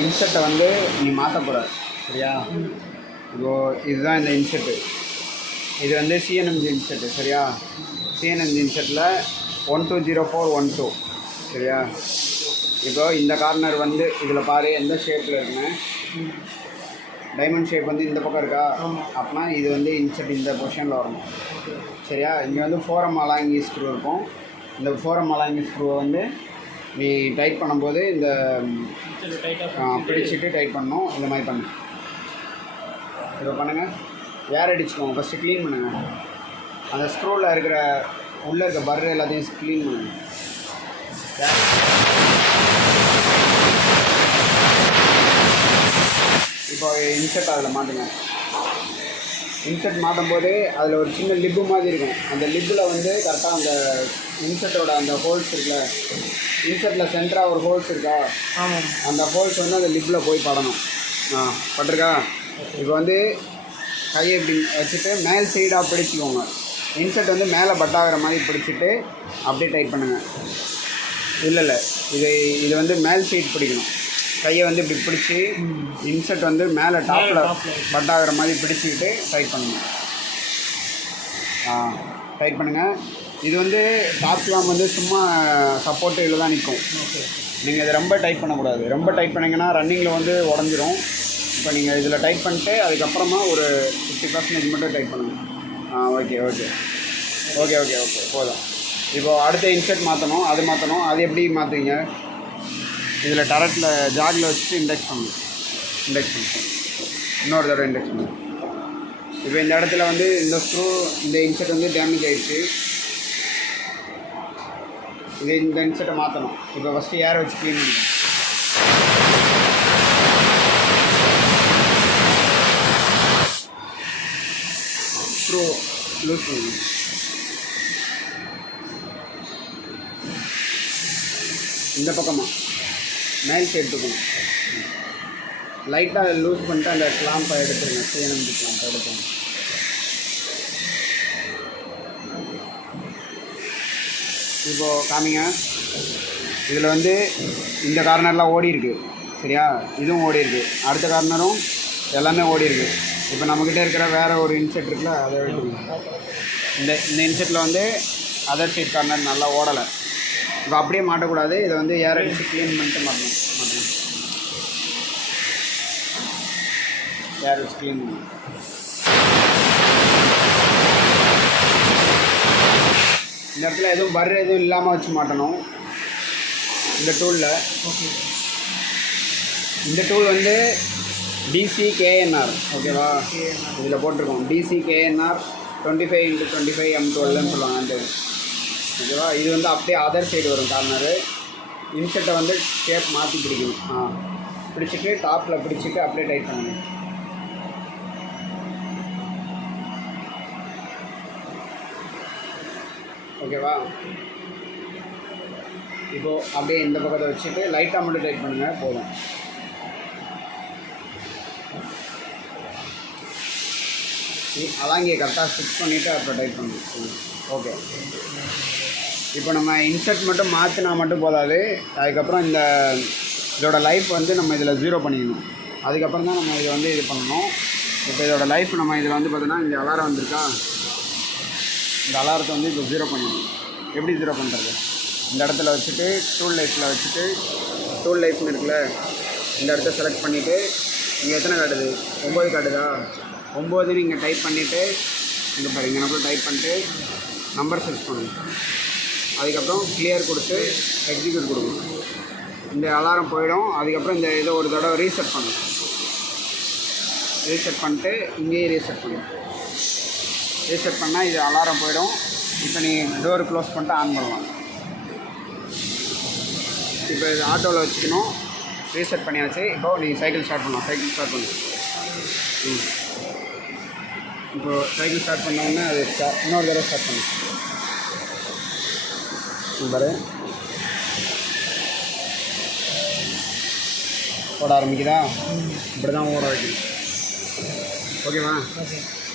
இன்செர்ட்டை வந்து நீ மாற்றக்கூடாது சரியா. இப்போது இதுதான் இந்த இன்செர்ட்டு, இது வந்து சிஎன்எம்ஜி இன்செர்ட்டு சரியா. சிஎன்எம்ஜி இன்செர்ட்டில் 120412 சரியா. இப்போ இந்த கார்னர் வந்து இதில் பாரு எந்த ஷேப்பில் இருக்குன்னு, டைமண்ட் ஷேப் வந்து இந்த பக்கம் இருக்கா, அப்படின்னா இது வந்து இன்செர்ட் இந்த பொசிஷனில் வரணும் சரியா. இங்கே வந்து 4M அலாங்கி ஸ்க்ரூ இருக்கும். இந்த 4M அலாங்கி ஸ்க்ரூவை வந்து நீ டைட் பண்ணும்போது இந்த பிடிச்சிட்டு டைட் பண்ணணும். இந்த மாதிரி பண்ணு. இப்போ பண்ணுங்கள், ஏர் அடிச்சுக்கோங்க. ஃபஸ்ட்டு க்ளீன் பண்ணுங்கள். அந்த ஸ்க்ரூவில் இருக்கிற உள்ளே இருக்க பர்ரு எல்லாத்தையும் க்ளீன் பண்ணுங்கள். இப்போ இன்செர்ட் அதில் மாட்டுங்க. இன்செர்ட் மாட்டும் போது அதில் ஒரு சின்ன லிப்பு மாதிரி இருக்கும். அந்த லிப்பில் வந்து கரெக்டாக அந்த இன்செர்ட்டோட அந்த ஹோல்ஸ் இருக்குல்ல, இன்செர்ட்டில் சென்டராக ஒரு ஹோல்ஸ் இருக்கா, அந்த ஹோல்ஸ் வந்து அந்த லிப்பில் போய் படணும். பட்டிருக்கா. இப்போ வந்து கையை இப்படி வச்சுட்டு மேல் சைடாக பிடிச்சிக்கோங்க. இன்செர்ட் வந்து மேலே பட்டாகிற மாதிரி பிடிச்சிட்டு அப்படியே டைட் பண்ணுங்கள். இல்லை இது வந்து மேல் சைட் பிடிக்கணும். கையை வந்து இப்படி பிடிச்சி இன்செர்ட் வந்து மேலே டாப்பில் பட்டாகிற மாதிரி பிடிச்சிக்கிட்டு டைட் பண்ணுங்கள். டைட் பண்ணுங்கள். இது வந்து டாப் கிளாம் வந்து சும்மா சப்போர்ட்டிவில் தான் நிற்கும். நீங்கள் இதை ரொம்ப டைட் பண்ணக்கூடாது. ரொம்ப டைட் பண்ணிங்கன்னா ரன்னிங்கில் வந்து உடஞ்சிரும். இப்போ நீங்கள் இதில் டைட் பண்ணிட்டு அதுக்கப்புறமா ஒரு 50% மட்டும் டைட் பண்ணுங்கள். Okay okay okay okay okay போதும். இப்போது அடுத்த இன்செர்ட் மாற்றணும். அது எப்படி மாற்றுவீங்க? இதில் டரட்டில் ஜாகில் வச்சுட்டு இண்டெக்ஸ் பண்ணணும். இன்னொரு தடவை இண்டெக்ஸ் பண்ணணும். இப்போ இந்த இடத்துல வந்து இந்த ஸ்க்ரூ, இந்த இன்செர்ட் வந்து டேமேஜ் ஆகிடுச்சு. இந்த இன்செர்ட்டை மாற்றணும். இப்போ ஃபஸ்ட்டு ஏரை வச்சு க்ளீன் பண்ணிக்கணும். ஸ்க்ரூ லூஸ் பண்ணணும். இந்த பக்கமாக மேல் சைடு இருக்கணும். லைட்டாக லூஸ் பண்ணிட்டு அந்த கிளாம்பை எடுத்துருங்க. சிஎன்எம்ஜி கிளாம்பை எடுத்துருங்க. இப்போது காமிங்க. இதில் வந்து இந்த கார்னர்லாம் ஓடி இருக்குது சரியா. இதுவும் ஓடி இருக்குது. அடுத்த கார்னரும் எல்லாமே ஓடி இருக்குது. இப்போ நம்மக்கிட்ட இருக்கிற வேறு ஒரு இன்செர்ட் இருக்குல்ல, அதை எடுத்துக்கோங்க. இந்த இன்செர்ட்டில் வந்து அதர் சைட் கார்னர் நல்லா ஓடலை. இப்போ அப்படியே மாட்டக்கூடாது. இதை வந்து ஏர் அடித்து க்ளீன் பண்ணிட்டு மாட்டணும். ஏர் வச்சு க்ளீன் பண்ணணும். இந்த இடத்துல எதுவும் பர்ரு எதுவும் இல்லாமல் வச்சு மாட்டணும். இந்த டூலில் இந்த டூல் வந்து DCKNR ஓகேவா. இதில் போட்டிருக்கோம் DCKNR 25x25 M12ன்னு சொல்லுவாங்க. அந்த ஓகேவா. இது வந்து அப்படியே அதர் சைடு வரும் கார்னரு. இன்செர்ட்டை வந்து ஷேப் மாற்றி பிடிக்கணும். பிடிச்சிட்டு டாப்பில் பிடிச்சிட்டு அப்படியே டைட் பண்ணணும். ஓகேவா. இப்போது அப்படியே இந்த பக்கத்தை வச்சுட்டு லைட்டாக மட்டும் டைட் பண்ணுங்கள் போதும். அலாங்கியை கரெக்டாக ஃபிக்ஸ் பண்ணிவிட்டு அப்புறம் டைட் பண்ணணும். ஓகே. இப்போ நம்ம இன்செர்ட் மட்டும் மாற்றினா மட்டும் போதாது. அதுக்கப்புறம் இதோட லைஃப் வந்து நம்ம இதில் 0 பண்ணிக்கணும். அதுக்கப்புறம் தான் நம்ம இதை வந்து இது பண்ணணும். இப்போ இதோட லைஃப் நம்ம இதில் வந்து பார்த்தோன்னா இந்த அலாரம் வந்திருக்கா, இந்த அலாரத்தை வந்து இப்போ 0 பண்ணிடணும். எப்படி 0 பண்ணுறது? இந்த இடத்துல வச்சுட்டு டூல் லைஃப்னு இருக்குல்ல, இந்த இடத்த செலக்ட் பண்ணிவிட்டு இங்கே எத்தனை காட்டுது? 9 காட்டுதா? 9 நீங்கள் டைப் பண்ணிவிட்டு இங்கே பாருங்க, இங்கே நம்ம டைப் பண்ணிட்டு நம்பர் செலக்ட் பண்ணணும். அதுக்கப்புறம் கிளியர் கொடுத்து எக்ஸிக்யூட் கொடுக்கணும். இந்த அலாரம் போயிடும். அதுக்கப்புறம் இந்த இதை ஒரு தடவை ரீசெட் பண்ணணும். ரீசெட் பண்ணிட்டு இங்கேயே ரீசெட் பண்ணணும். ரீசெட் பண்ணால் இது அலாரம் போயிடும். இப்போ நீ டோர் க்ளோஸ் பண்ணிட்டு ஆன் பண்ணலாம். இப்போ இது ஆட்டோவில் வச்சுக்கணும். ரீசெட் பண்ணியாச்சு. இப்போது நீ சைக்கிள் ஸ்டார்ட் பண்ணலாம். சைக்கிள் ஸ்டார்ட் பண்ணு. இப்போது சைக்கிள் ஸ்டார்ட் பண்ணோன்னே அது இன்னொரு தடவை ஸ்டார்ட் பண்ணு. பாரு ஓட ஆரம்பிக்குதா? இப்படி தான் ஓட வைக்கணும். ஓகேவா?